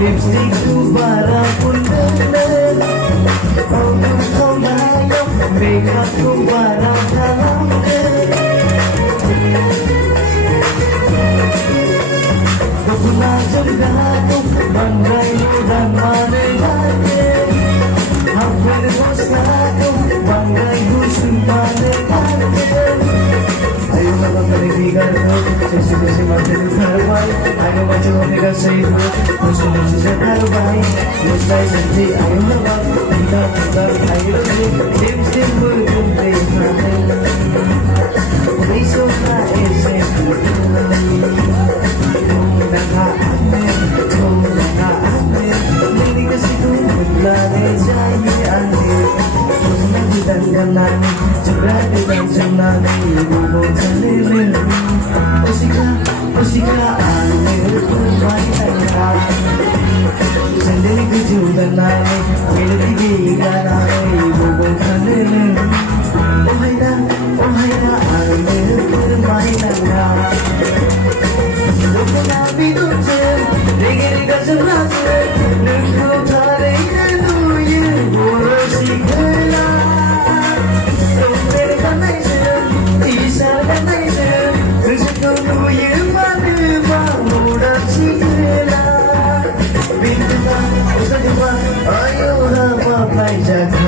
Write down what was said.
Lipstickku bara pun bener, kau layang, makeupku bara dalam Kepula jenggatung, banggai dan manegate Hampir bosatung, banggai gusun manegate Ayo mga kaibigan ko, sisi-sisi matin kalbay Ano ba chumiga sa iyo, musunod sa kalbay Musay santi, ayo mga Tingnan, ayo rin, dim-dim mo yung natin Puliso na isip Kung nakaamin, Hindi kasi kung maglalay sa'yo angin Kung nagdangganan, Sagrado ng tsunami, ibubog sa lilim Musika, angin, may tangka Sandali kejutan namin, pinagtigilan namin, ibubog sa lilim Ohay na, angin, may tangka Huwag mo na binutin, tingin ka sa natin Nagkutaray na nuyin, puro sigala Ayaw na mapayag